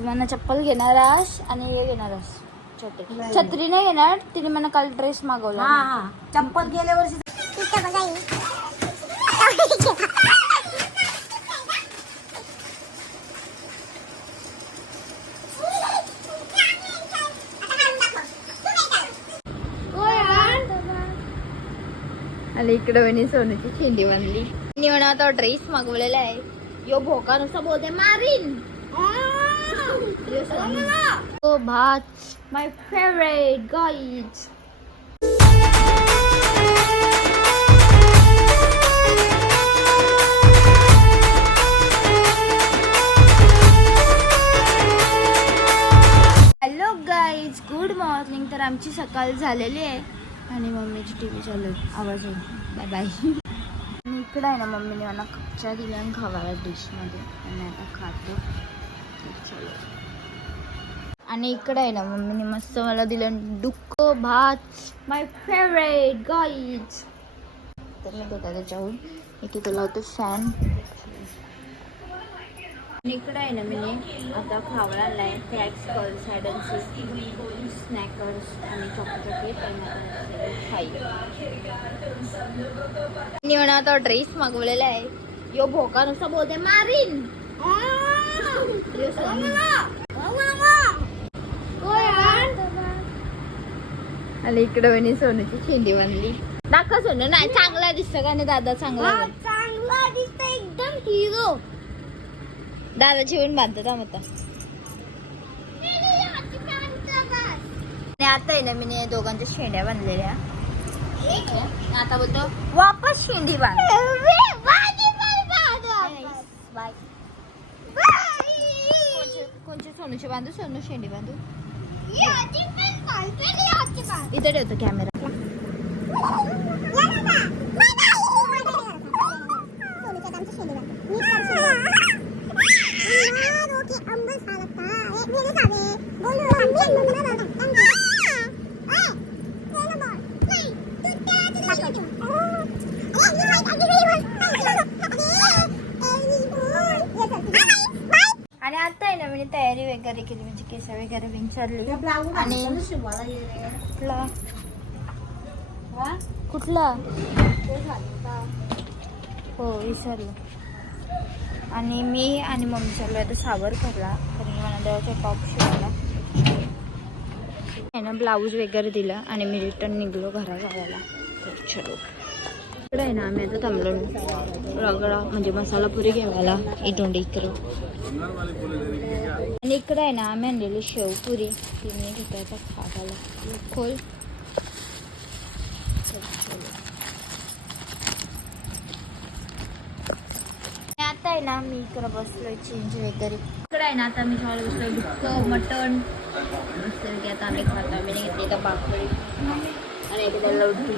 मला चप्पल घेणारास आणि हे घेणारास छोटे. नाही. छत्री नाही घेणार तिने मला काल ड्रेस मागवला. हा हा. चप्पल गेल्या वर्षी आणि इकडे वणी सोन्याची शेंडी बांधली. मी म्हणा तो ड्रेस मागवलेला आहे. यो भोका नुसता बोलते मारीन. So much. My favourite guys hello guys good morning तर आमची सकाळ झालेली आहे. आणि मम्मीची टी व्ही चालू आहे. आवाज येईल. बाय बाय आणि इकडं आहे ना मम्मीने मला कच्च्या दिल्या आणि खावायला डिशमध्ये आणि आता खातो. आणि इकडं आहे ना मम्मीने मस्त मला दिलं डुक्क भात. माय फेवरेट गाईज तर मी बघा त्याच्याहून एक इथं लावतो फॅन आणि इकडं आहे ना मी आता खावला आहे फ्रॅक्स कर्स हॅड अँड स्नॅकर्स आणि चॉकलेट खाई आता ड्रेस मागवलेला आहे. यो भोका नुसता बोलते मारीन. आणि इकडे वणी सोनूची शेंडी बांधली. दाखव सोनू नाही चांगला दिसतं का नाही दादा? चांगला. चांगला दिसत एकदम हिरो दादाची पण बांधतो का मग आणि आता आहे ना मी दोघांच्या शेंड्या बांधलेल्या. ठीक आहे. आता बोलतो वापस शेंडी बांध बाय कोणचे सोनूचे बांधू सोनू शेंडी बांधू इथे ठेवतो कॅमेरा आणि आता आहे ना मी तयारी वगैरे केली म्हणजे केस वगैरे विंचारली. आणि कुठला? कुठला? हो विसरलो. आणि मी आणि मम्मी चाललो आता सावर करला कारण मला देवाचा टॉप शिवायला आहे ना ब्लाऊज वगैरे दिला आणि मी रिटर्न निघलो घरा जायला तर चलो. इकडे आहे ना आम्ही आता थांबलो रगडा म्हणजे मसाला पुरी घ्यावाला इटोंडी इकडे. आणि इकडे आहे ना आम्ही आणलेली शेवपुरी ती मी घेतो आता खोल. आता आहे ना मी इकडे बसलोय चेंज वगैरे इकडे आहे ना आता मी खायला बसलोय दुःख मटण. मस्त आता आम्ही खातो. मी घेतली का भाकरी. आणि एकदा लवठी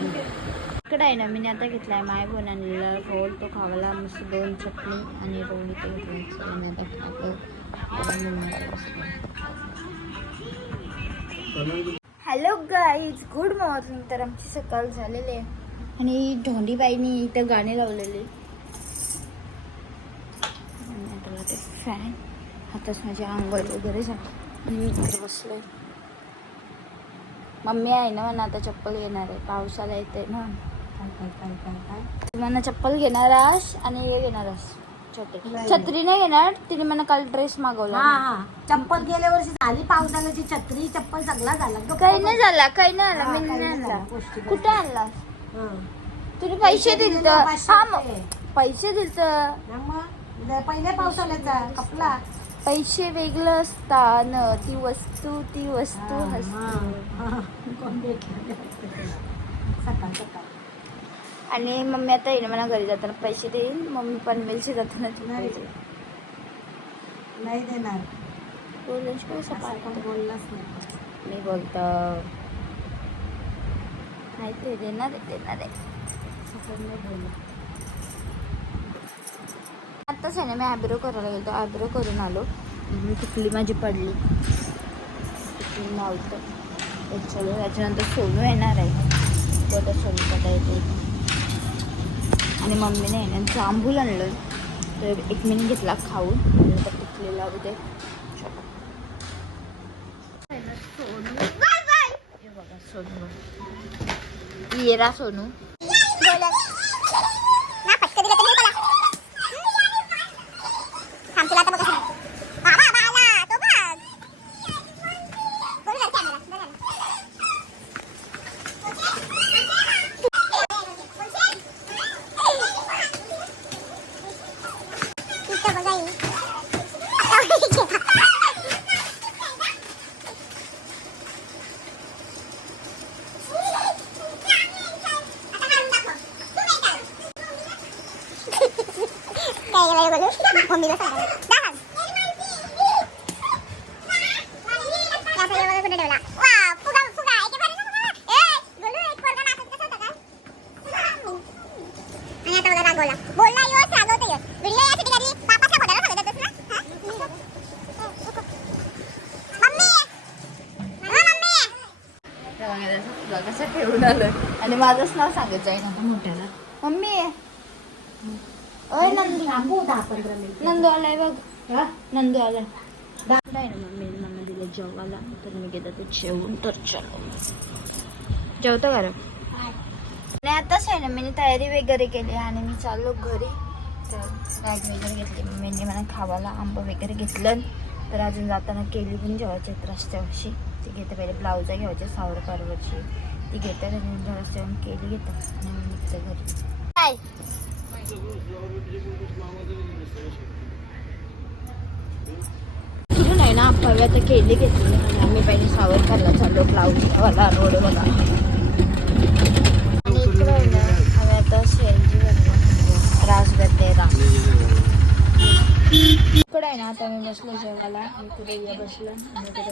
इकडे आहे ना मी आता घेतलाय माय बोन आणलेला रोल तो खावाला मस्त दोन चटणी आणि रोल इथे घेतला आता हॅलो गाईज गुड मॉर्निंग तर आमची सकाळ झालेली आहे. आणि ढोंडीबाईनी इथं गाणे लावलेले. ते फॅन आताच माझी आंघोळ वगैरे झाली. आणि मी इकडे बसलोय मम्मी आहे ना मला आता चप्पल घेणार आहे. पावसाला येते ना. मला चप्पल घेणारास आणि हे घेणारास छोटे. नाही. छत्री नाही घेणार तिने मला काल ड्रेस मागवला. हा हा. चप्पल गेल्या वर्षी झाली पावसाळ्याची छत्री चप्पल सगळा झाला. गप्प काही नाही झाला काही नाही आला हा, मी काही नाही नाही आणला. झाला, गोष्टी कुठे आणला? हा. तुम्ही पैसे दिले दिले तर पाचशे हा मग रुपये. पैसे दिले तर हा मग? ज- पहिल्या पावसाळ्याचा कपला पैसे वेगळं असतात न. ती वस्तू ती वस्तू हा, असते हा, हा. कोण भेटलं? सकाळ सकाळ. आणि मम्मी आता येईल मला घरी जाताना. पैसे देईल मम्मी पनवेलचे जाताना ती नाही. पैसे. नाही देणार. असं सकाळ कोण बोललाच नाही. मी बोलतो. माहिती आहे देणार आहे देणार आहे. नाही बोलला आत्ताच आहे ना मी ॲब्रो करायला गेलो ॲब्रो करून आलो. मी टिकली माझी पडली. टिकली लावतो त्याच्यानंतर सोनू येणार आहे. तो आता सोनू कदा येते आणि मम्मीने आहे आंबूल आणलं. तर एक मिनिट घेतला खाऊन. तर पिकलेला उद्या. सोनू सोनू येरा सोनू. मम्मीला सांगा कसं ठेवून आलं आणि माझंच नाव सांगायचं आहे ना मोठ्याला मम्मी अय नंदू थांबू दहा पंधरा मिनिट नंदू आलाय बघ हा? नंदू आलाय नाही ना मम्मी मला दिलं जेवायला तर मी गेलं ते जेवून तर चलो जेवतो का? आणि आताच आहे ना मी तयारी वगैरे केली आणि मी चाललो घरी तर बॅग वगैरे घेतली मम्मीने मला खावायला आंबा वगैरे घेतलं तर अजून जाताना केली पण जेवायची आहेत रस्त्यावरची ती घेते पहिले ब्लाउजा घ्यायची सावर परवरची ती घेते आणि रस्त्यावरून केली घेतात आणि मग निघते घरी काय फिरून आहे ना आपण आता केली घेतली आणि आम्ही पहिले सावरकरला चाललो ब्लाऊज वाला रोड बघा आणि इकडे आहे ना आम्ही आता सेलजी करतो राम इकडे आहे ना आता मी बसलो जेवायला. इकडे बसलो. आणि इकडे